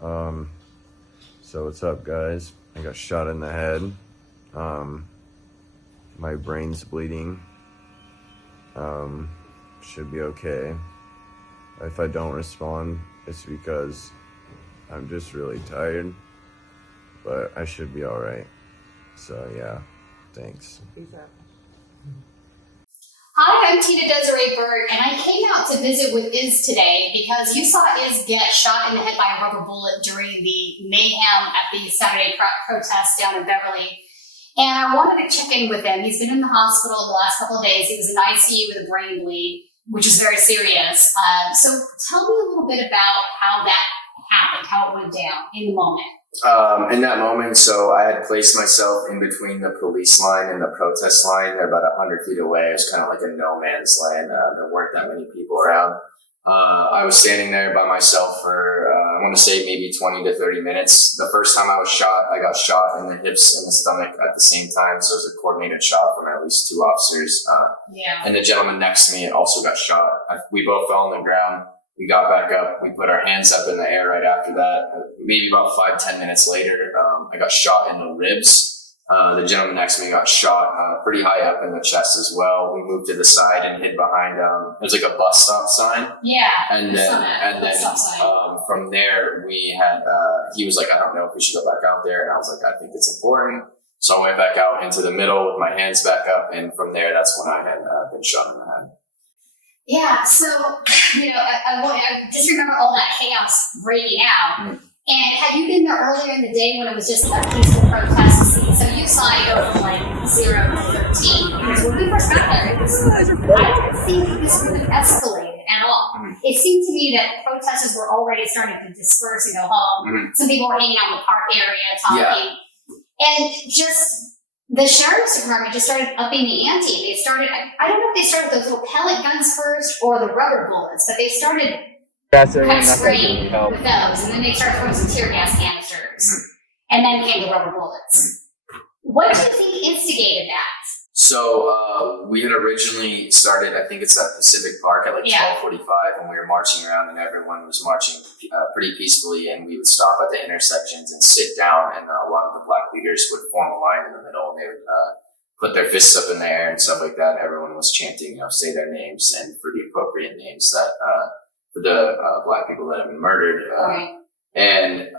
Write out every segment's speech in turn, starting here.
So what's up, guys? I got shot in the head. My brain's bleeding. Should be okay. If I don't respond, it's because I'm just really tired, but I should be all right. So yeah, thanks. Hi, I'm Tina-Desiree Berg, and I came out to visit with Iz today because you saw Iz get shot in the head by a rubber bullet during the mayhem at the Saturday protest down in Beverly. And I wanted to check in with him. He's been in the hospital the last couple of days. He was in ICU with a brain bleed, which is very serious. So tell me a little bit about how that happened, how it went down in the moment. In that moment, so I had placed myself in between the police line and the protest line. They're about 100 feet away. It was kind of like a no man's land. There weren't that many people around. I was standing there by myself for, I want to say maybe 20 to 30 minutes. The first time I was shot, I got shot in the hips and the stomach at the same time. So it was a coordinated shot from at least two officers. And the gentleman next to me also got shot. We both fell on the ground. We got back up. We put our hands up in the air right after that. Maybe about 5-10 minutes later, I got shot in the ribs. The gentleman next to me got shot pretty high up in the chest as well. We moved to the side and hid behind, it was like a bus stop sign. Yeah. And then from there, we had, he was like, I don't know if we should go back out there. And I was like, I think it's important. So I went back out into the middle with my hands back up. And from there, that's when I had been shot in the head. Yeah, so, I just remember all that chaos breaking out. And had you been there earlier in the day when it was just a peaceful protest? So you saw it go from like 0 to 13. Because when we first got there, I don't think this would have escalated at all. It seemed to me that protesters were already starting to disperse and go home. Some people were hanging out in the park area talking. And just the sheriff's department just started upping the ante. They started, I don't know if they started with those little pellet guns first or the rubber bullets, but they started kind of spraying with those, and then they started throwing some tear gas canisters, and then came the rubber bullets. What do you think instigated that? So we had originally started, I think it's at Pacific Park at like 12:45, and we were marching around, and everyone was marching pretty peacefully, and we would stop at the intersections and sit down, and a lot of the black leaders would form a line in the middle, and they would put their fists up in the air and stuff like that, and everyone was chanting, say their names, and for the appropriate names that for the black people that have been murdered. And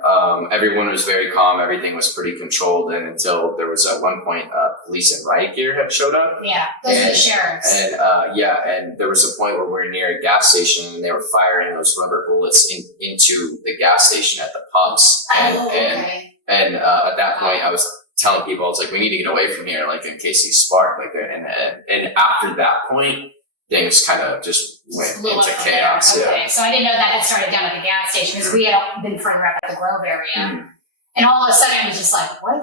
everyone was very calm. Everything was pretty controlled. And until there was at one point, police and riot gear had showed up. Yeah, those are the sheriffs. And and there was a point where we were near a gas station, and they were firing those rubber bullets into the gas station at the pumps. And at that point, I was telling people, I was like, we need to get away from here, like in case these spark. And after that point, things kind of just went into chaos. Okay, so I didn't know that had started down at the gas station because we had been further up at the Grove area. And all of a sudden I was just like, what?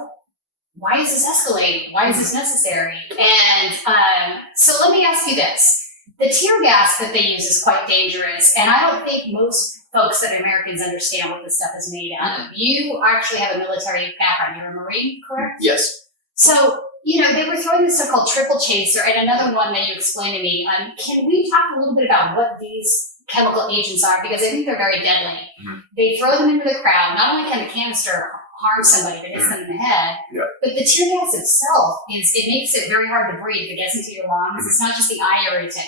Why is this escalating? Why is this necessary? And so let me ask you this. The tear gas that they use is quite dangerous, and I don't think most folks that are Americans understand what this stuff is made out of. You actually have a military background. You're a Marine, correct? Yes. So, they were throwing this stuff called triple chaser, and another one that you explained to me. Can we talk a little bit about what these chemical agents are? Because I think they're very deadly. They throw them into the crowd. Not only can the canister harm somebody if it hits them in the head, but the tear gas itself, it makes it very hard to breathe. If it gets into your lungs, it's not just the eye irritant.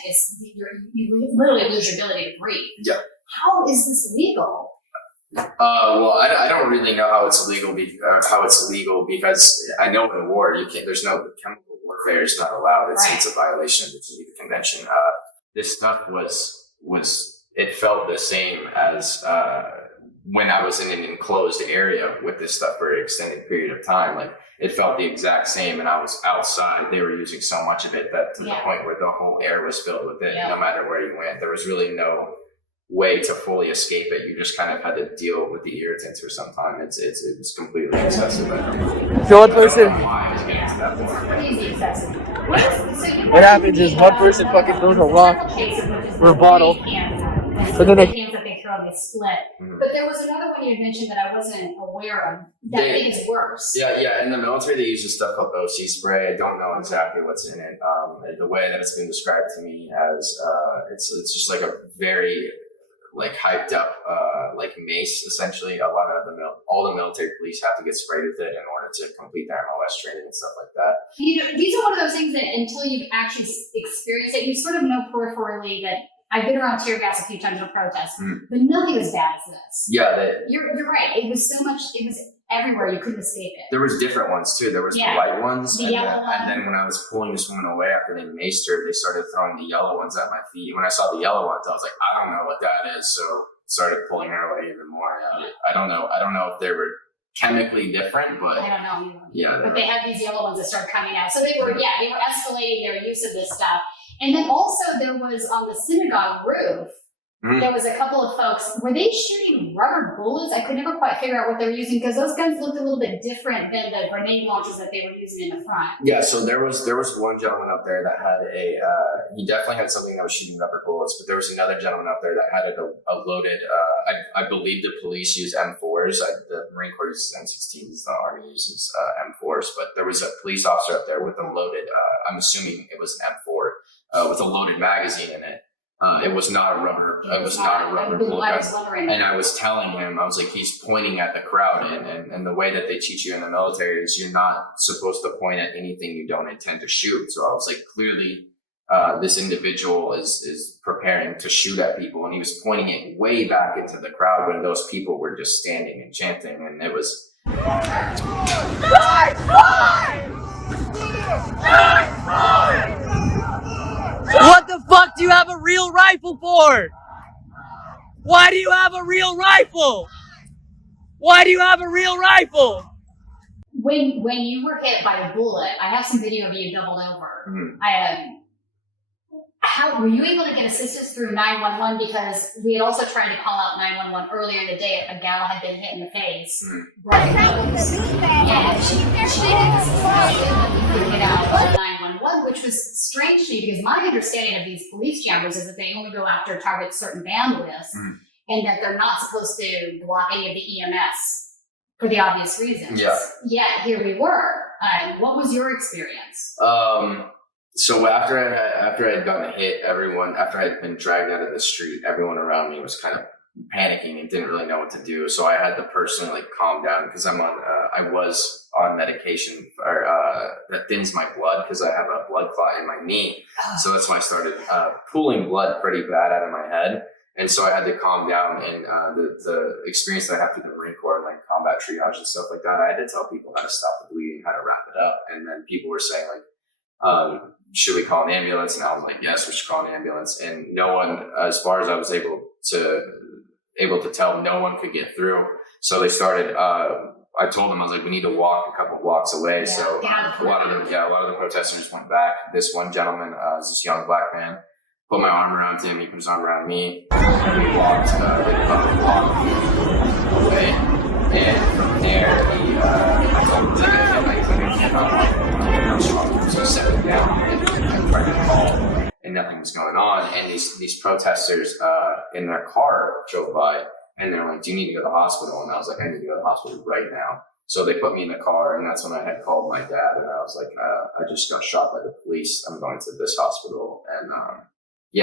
You literally lose your ability to breathe. How is this legal? Well, I don't really know how it's illegal because I know in war there's no chemical warfare is not allowed. It's a violation of the Geneva Convention. This stuff it felt the same as when I was in an enclosed area with this stuff for an extended period of time. Like it felt the exact same, and I was outside. They were using so much of it that to the point where the whole air was filled with it. No matter where you went, there was really no way to fully escape it. You just kind of had to deal with the irritants for some time. It was completely excessive. So one person. Why I was getting to that point. Crazy excessive. What happens is one person fucking throws a rock or a bottle, but then they split. But there was another one you had mentioned that I wasn't aware of that I think is worse. Yeah. In the military, they use this stuff called OC spray. I don't know exactly what's in it. The way that it's been described to me as it's just like a very hyped up like mace, essentially. A lot of all the military police have to get sprayed with it in order to complete their MOS training and stuff like that. You know, these are one of those things that until you've actually experienced it, you sort of know peripherally that I've been around tear gas a few times at protests, but nothing as bad as this. Yeah, you're right. It was so much. It was everywhere. You couldn't escape it. there was different ones too. There was the white ones, the and, yellow one. And then when I was pulling this woman away after they maced her, they started throwing the yellow ones at my feet. When I saw the yellow ones, I was like, I don't know what that is. So started pulling her away even more. I don't know if they were chemically different, but I don't know either. Yeah, but they had these yellow ones that started coming out. So they were escalating their use of this stuff. And then also there was on the synagogue roof, there was a couple of folks, were they shooting rubber bullets? I could never quite figure out what they were using because those guns looked a little bit different than the grenade launchers that they were using in the front. Yeah, so there was one gentleman up there that had he definitely had something that was shooting rubber bullets, but there was another gentleman up there that had a loaded, I believe the police use M4s, the Marine Corps uses M16s, the Army uses M4s, but there was a police officer up there with a loaded, I'm assuming it was an M4, with a loaded magazine in it. It was not a rubber. It was not a rubber bullet gun. And I was telling him, I was like, he's pointing at the crowd, and the way that they teach you in the military is you're not supposed to point at anything you don't intend to shoot. So I was like, clearly, this individual is preparing to shoot at people, and he was pointing it way back into the crowd when those people were just standing and chanting, and it was. What the fuck do you have a real rifle for? Why do you have a real rifle? Why do you have a real rifle? When you were hit by a bullet, I have some video of you doubled over. How were you able to get assistance through 911? Because we had also tried to call out 911 earlier in the day. A gal had been hit in the face. And she didn't get out of 911, which was strange to me because my understanding of these police chambers is that they only go after target certain bandwidths and that they're not supposed to block any of the EMS for the obvious reasons. Yet here we were. What was your experience? So after I had gotten hit, after I had been dragged out of the street, everyone around me was kind of panicking and didn't really know what to do. So I had to personally calm down because I was on medication that thins my blood because I have a blood clot in my knee. So that's when I started pooling blood pretty bad out of my head. And so I had to calm down, and the experience that I have through the Marine Corps, like combat triage and stuff like that, I had to tell people how to stop the bleeding, how to wrap it up. And then people were saying like, should we call an ambulance? And I was like, yes, we should call an ambulance. And no one, as far as I was able to tell, no one could get through. So they started, I told them, I was like, we need to walk a couple blocks away. So a lot of the protesters went back. This one gentleman, this young black man, put my arm around him, he put his arm around me, and we walked like about a block away. And from there, I told him to get him, so he set me down and tried to call, and nothing was going on. And these protesters in their car drove by, and they're like, do you need to go to the hospital? And I was like, I need to go to the hospital right now. So they put me in the car, and that's when I had called my dad, and I was like, I just got shot by the police. I'm going to this hospital. And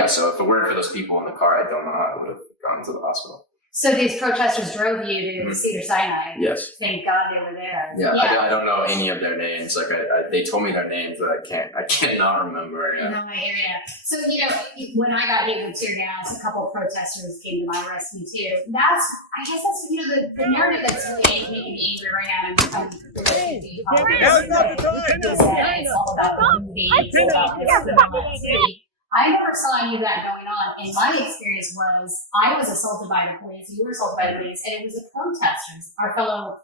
so if it weren't for those people in the car, I don't know how I would have gone to the hospital. So these protesters drove you to Cedars-Sinai. Yes. Thank God they were there. Yeah. I don't know any of their names. Like they told me their names, but I cannot remember. Yeah. No, I hear you. So when I got hit with tear gas, a couple of protesters came to my rescue too. I guess that's the narrative that's really making me angry right now. It's all about the movie. It's about this. I never saw any of that going on. And my experience was I was assaulted by the police, you were assaulted by the police, and it was the protesters, our fellow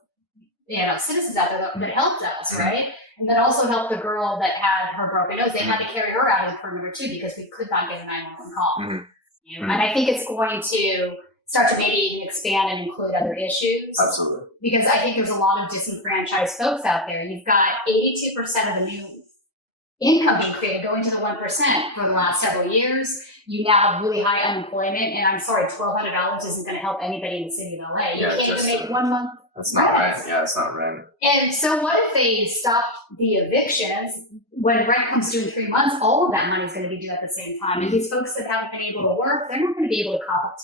citizens out there that helped us, right? And that also helped the girl that had her broken nose. They had to carry her out of the perimeter too because we could not get a 911 call. And I think it's going to start to maybe even expand and include other issues. Absolutely. Because I think there's a lot of disenfranchised folks out there. You've got 82% of the new income being created going to the 1% for the last several years. You now have really high unemployment, and I'm sorry, $1,200 isn't going to help anybody in the city of LA. You can't even make 1 month. That's not rent. Yeah, it's not rent. And so what if they stop the evictions? When rent comes due in 3 months, all of that money is going to be due at the same time. And these folks that haven't been able to work, they're not going to be able to cough up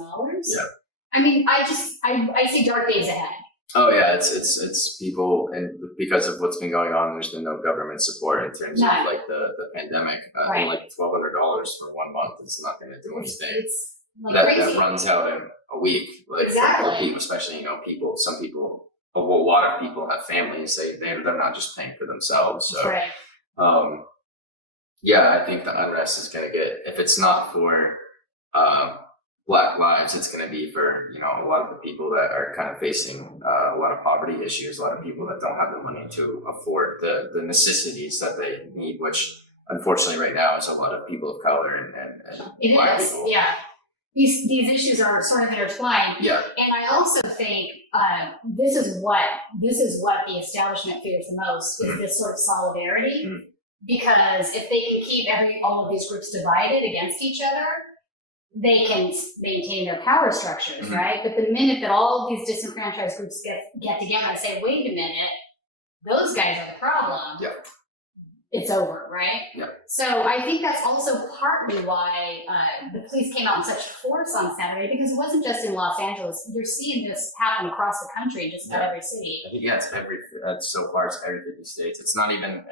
$10,000. Yeah. I mean, I see dark days ahead. Oh yeah, it's people, and because of what's been going on, there's been no government support in terms of like the pandemic. Right. Like $1,200 for 1 month is not going to do anything. It's like that crazy. runs out in a week. Like Exactly. for people, especially some people, a lot of people have families. They're not just paying for themselves. So Right. yeah, I think the unrest is going to get, if it's not for Black lives, it's going to be for, a lot of the people that are kind of facing a lot of poverty issues, a lot of people that don't have the money to afford the necessities that they need, which unfortunately right now is a lot of people of color and Black people. Yeah. These issues are sort of intertwined. Yeah. And I also think this is what the establishment fears the most is this sort of solidarity. Mm. Because if they can keep all of these groups divided against each other, they can maintain their power structures, Mm-hmm. right? But the minute that all of these disenfranchised groups get together and say, wait a minute, those guys are the problem. Yeah. It's over, right? Yeah. So I think that's also partly why the police came out in such force on Saturday, because it wasn't just in Los Angeles. You're seeing this happen across the country in just about every city. I think so far it's every 50 states. It's not even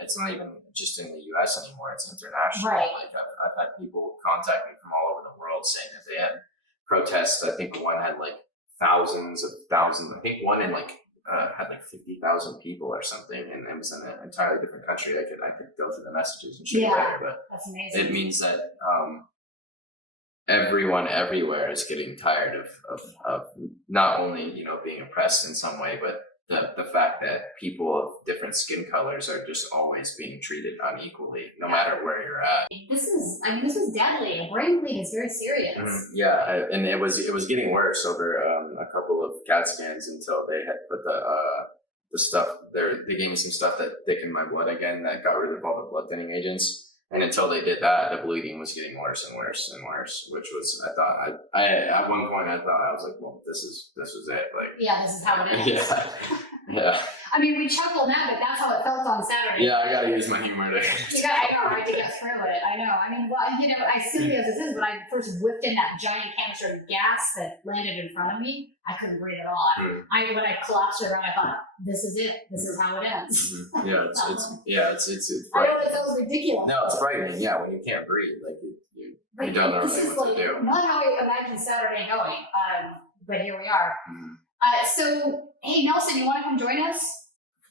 just in the U.S. anymore. It's international. Right. Like I've had people contact me from all over the world saying that they had protests. I think one had like thousands of thousands. I think one in had like 50,000 people or something, and it was in an entirely different country. I could go through the messages and show you later, but that's amazing. it means that everyone everywhere is getting tired of not only being oppressed in some way, but the fact that people of different skin colors are just always being treated unequally, no matter where you're at. This is deadly. A brain bleed is very serious. Mm-hmm. Yeah, and it was getting worse over a couple of CAT scans until they had put the stuff there. They gave me some stuff that thickened my blood again, that got rid of all the blood thinning agents. And until they did that, the bleeding was getting worse and worse and worse, which was, I at one point I was like, well, this was it. Like, yeah, this is how it is. Yeah. I mean, we chuckle now, but that's how it felt on Saturday. Yeah, I gotta use my humor to. I know, right, to get through it. I know. I mean, well, as silly as this is, when I first whipped in that giant canister of gas that landed in front of me, I couldn't breathe at all. Mm. When I collapsed around, I thought, this is it. This is how it ends. Mm-hmm. Yeah, it's I know that sounds ridiculous. No, it's frightening. Yeah, when you can't breathe, like you don't know really what to do. Not how I imagined Saturday going, but here we are. Mm. So, hey, Nelson, you want to come join us? To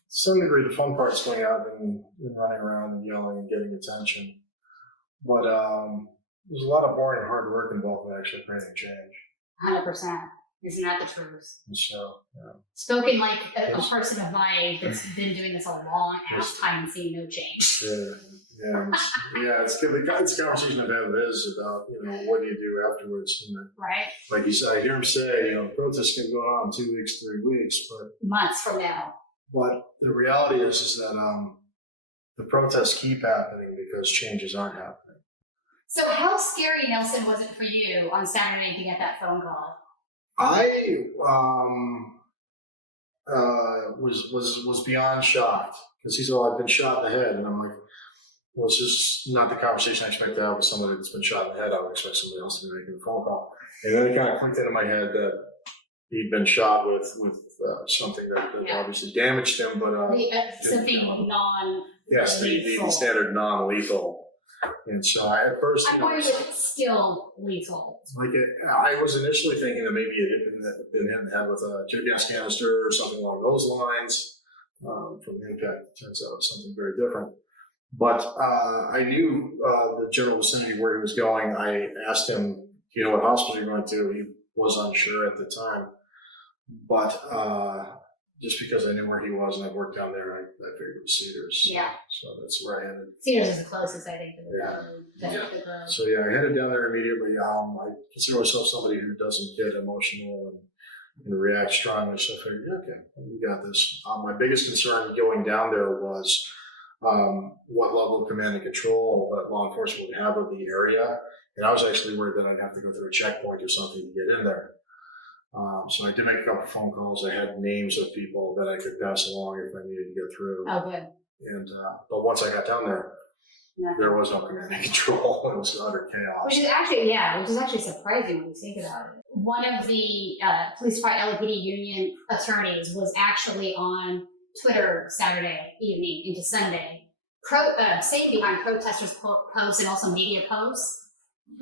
some degree, the fun part's going out and running around and yelling and getting attention. But there's a lot of boring hard work involved in actually creating change. 100%. Isn't that the truth? And so, yeah. Spoken like a person of my age that's been doing this a long ass time and seeing no change. It's a conversation I've had with Iz about, what do you do afterwards? Right? Like you said, I hear him say, protests can go on 2 weeks, 3 weeks, but months from now. But the reality is that the protests keep happening because changes aren't happening. So how scary, Nelson, was it for you on Saturday to get that phone call? I was beyond shocked, because he said, I've been shot in the head, and I'm like, well, this is not the conversation I expect to have with somebody that's been shot in the head. I would expect somebody else to be making a phone call. And then it kind of clicked into my head that he'd been shot with something that obviously damaged him, but something yes, the standard non-lethal. And so I at first, I'm going with still lethal. I was initially thinking that maybe it had been hit in the head with a tear gas canister or something along those lines from the impact. It turns out it was something very different. But I knew the general vicinity where he was going. I asked him, do you know what hospital you're going to? He was unsure at the time. But just because I knew where he was and I've worked down there, I figured it was Cedars. Yeah. So that's where I headed. Cedars is the closest, I think, to the So yeah, I headed down there immediately. I consider myself somebody who doesn't get emotional and react strongly. So I figured, okay, we got this. My biggest concern going down there was what level of command and control that law enforcement would have of the area. And I was actually worried that I'd have to go through a checkpoint or something to get in there. So I did make a couple of phone calls. I had names of people that I could pass along if I needed to get through. Oh, good. And but once I got down there, There was no command and control. It was utter chaos. Which is actually surprising when you think about it. One of the police LAPD union attorneys was actually on Twitter Saturday evening into Sunday, saying behind protesters' posts and also media posts,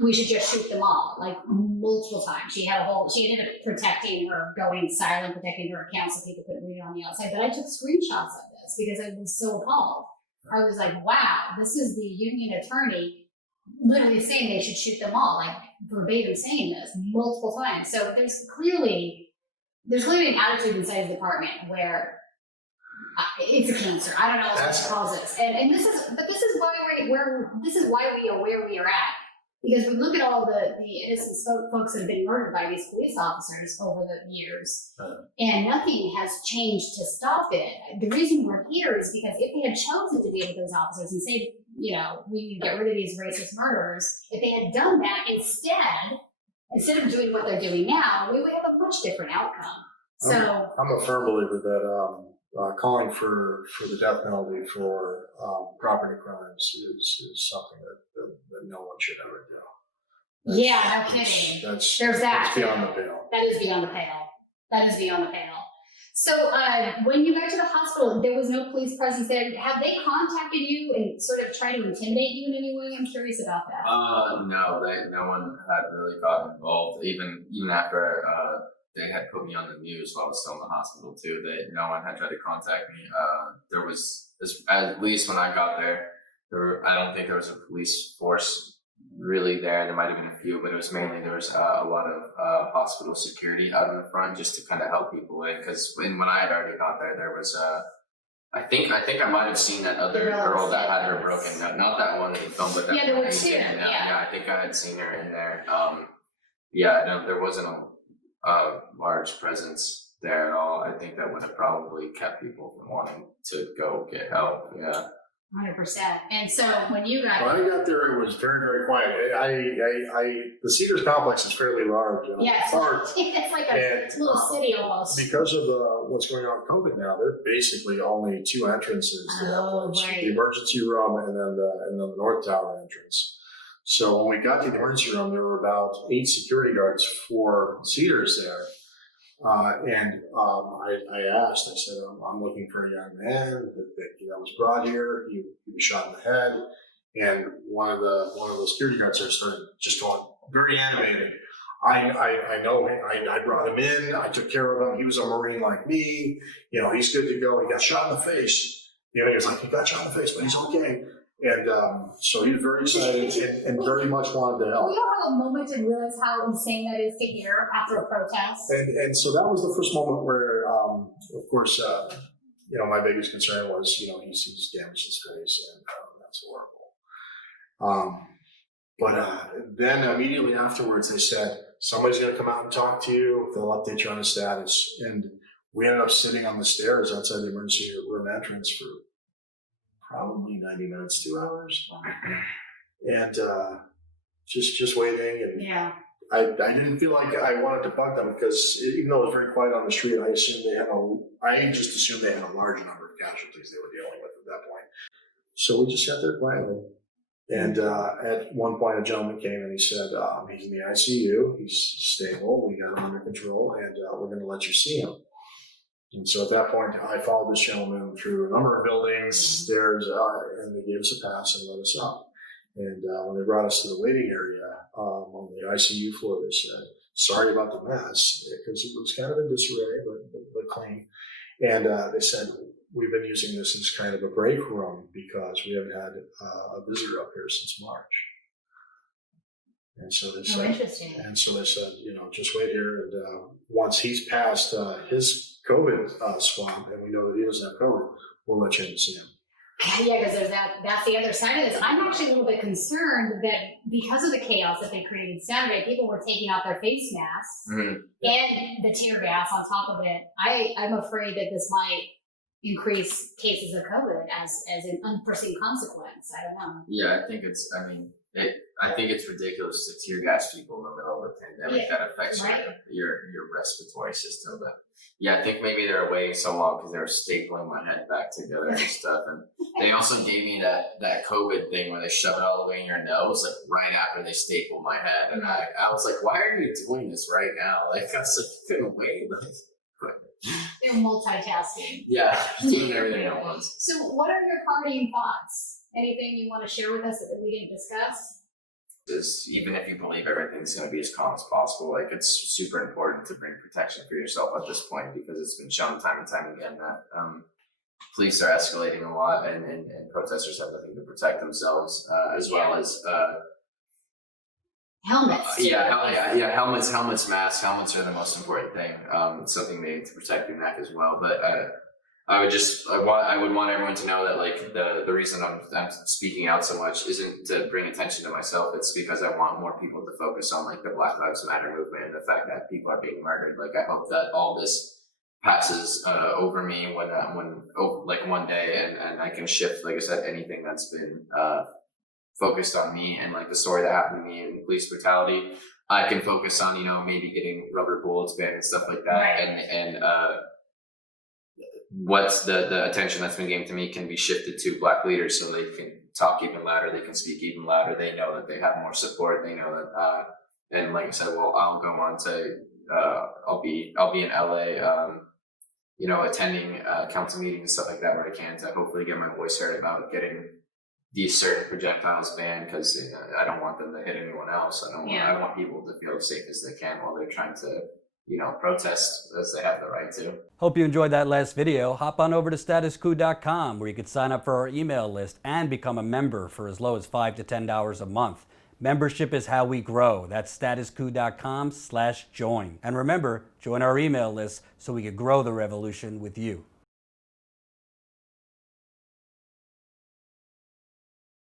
we should just shoot them all, like multiple times. She ended up protecting her, going silent, protecting her account so people couldn't read it on the outside. But I took screenshots of this because I was so appalled. I was like, wow, this is the union attorney literally saying they should shoot them all, like verbatim saying this multiple times. So there's clearly an attitude inside the department where it's a cancer. I don't know what to call this. And this is why we are where we are at. Because we look at all the innocent folks that have been murdered by these police officers over the years, and nothing has changed to stop it. The reason we're here is because if they had chosen to deal with those officers and say, we need to get rid of these racist murderers, if they had done that instead of doing what they're doing now, we would have a much different outcome. So I'm a firm believer that calling for the death penalty for property crimes is something that no one should ever do. No kidding. That's beyond the pale. That is beyond the pale. So when you got to the hospital, there was no police presence there. Have they contacted you and sort of tried to intimidate you in any way? I'm curious about that. No, no one had really gotten involved. Even after they had put me on the news while I was still in the hospital too. No one had tried to contact me. There was, at least when I got there, I don't think there was a police force really there. There might have been a few, but it was mainly there was a lot of hospital security out in the front just to kind of help people in. Because when I had already got there, there was I think I might have seen that other girl that had her broken. Not that one in the film, but that there one. were two. Yeah, I think I had seen her in there. No, there wasn't a large presence there at all. I think that would have probably kept people from wanting to go get help. Yeah. 100%. And so when you got when I got there, it was very, very quiet. The Cedars complex is fairly large. Yes, it's like a little city almost. Because of what's going on with COVID now, there are basically only two entrances to that place: right. the emergency room and then the North Tower entrance. So when we got to the emergency room, there were about 8 security guards for Cedars there. I asked, I said, I'm looking for a young man that was brought here. He was shot in the head. And one of the security guards there started just going very animated. I know him. I brought him in. I took care of him. He was a Marine like me. He's good to go. He got shot in the face. He was like, he got shot in the face, but he's okay. And so he was very excited and very much wanted to help. We all have a moment to realize how insane that is to hear after a protest. And so that was the first moment where, of course, my biggest concern was, he's damaged his face, and that's horrible. But then immediately afterwards, they said, somebody's going to come out and talk to you. They'll update you on the status. And we ended up sitting on the stairs outside the emergency room entrance for probably 90 minutes, 2 hours. And just waiting. And yeah. I didn't feel like I wanted to bug them because even though it was very quiet on the street, I just assumed they had a large number of casualties they were dealing with at that point. So we just sat there quietly. And at one point, a gentleman came and he said, he's in the ICU, he's stable, we got him under control, and we're going to let you see him. And so at that point, I followed this gentleman through a number of buildings, stairs, and they gave us a pass and let us up. And when they brought us to the waiting area on the ICU floor, they said, sorry about the mess, because it was kind of in disarray, but clean. And they said, we've been using this as kind of a break room because we haven't had a visitor up here since March. And so they said, just wait here. And once he's passed his COVID swab, and we know that he doesn't have COVID, we'll let you in to see him. Yeah, because that's the other side of this. I'm actually a little bit concerned that because of the chaos that they created Saturday, people were taking off their face masks and the tear gas on top of it. I'm afraid that this might increase cases of COVID as an unforeseen consequence. I don't know. Yeah, I think it's ridiculous to tear gas people in the middle of the pandemic that affects right. your respiratory system. But yeah, I think maybe they're waiting so long because they were stapling my head back together and stuff. And they also gave me that COVID thing where they shove it all the way in your nose, like right after they stapled my head. And I was like, why are you doing this right now? Like, I was like, couldn't wait. They're multitasking. Yeah, doing everything at once. So what are your parting thoughts? Anything you want to share with us that we didn't discuss? Is even if you believe everything's going to be as calm as possible, like it's super important to bring protection for yourself at this point, because it's been shown time and time again that police are escalating a lot, and protesters have nothing to protect themselves, as well as helmets. Helmets, masks. Helmets are the most important thing. Something made to protect your neck as well, but. I would want everyone to know that, like, the reason I'm speaking out so much isn't to bring attention to myself. It's because I want more people to focus on, like, the Black Lives Matter movement and the fact that people are being murdered. Like, I hope that all this passes over me when one day, and I can shift, like I said, anything that's been focused on me, and like the story that happened to me in police brutality. I can focus on, maybe getting rubber bullets banned and stuff like that, right. and what's the attention that's been given to me can be shifted to Black leaders, so they can talk even louder, they can speak even louder, they know that they have more support, they know that, and like I said, well, I'll go on to, I'll be in LA, attending council meetings and stuff like that, where I can to hopefully get my voice heard about getting these certain projectiles banned, because I don't want them to hit anyone else. I want people to feel as safe as they can while they're trying to protest as they have the right to. Hope you enjoyed that last video. Hop on over to statuscoup.com, where you can sign up for our email list and become a member for as low as $5 to $10 a month. Membership is how we grow. That's statuscoup.com/join. And remember, join our email list so we can grow the revolution with you.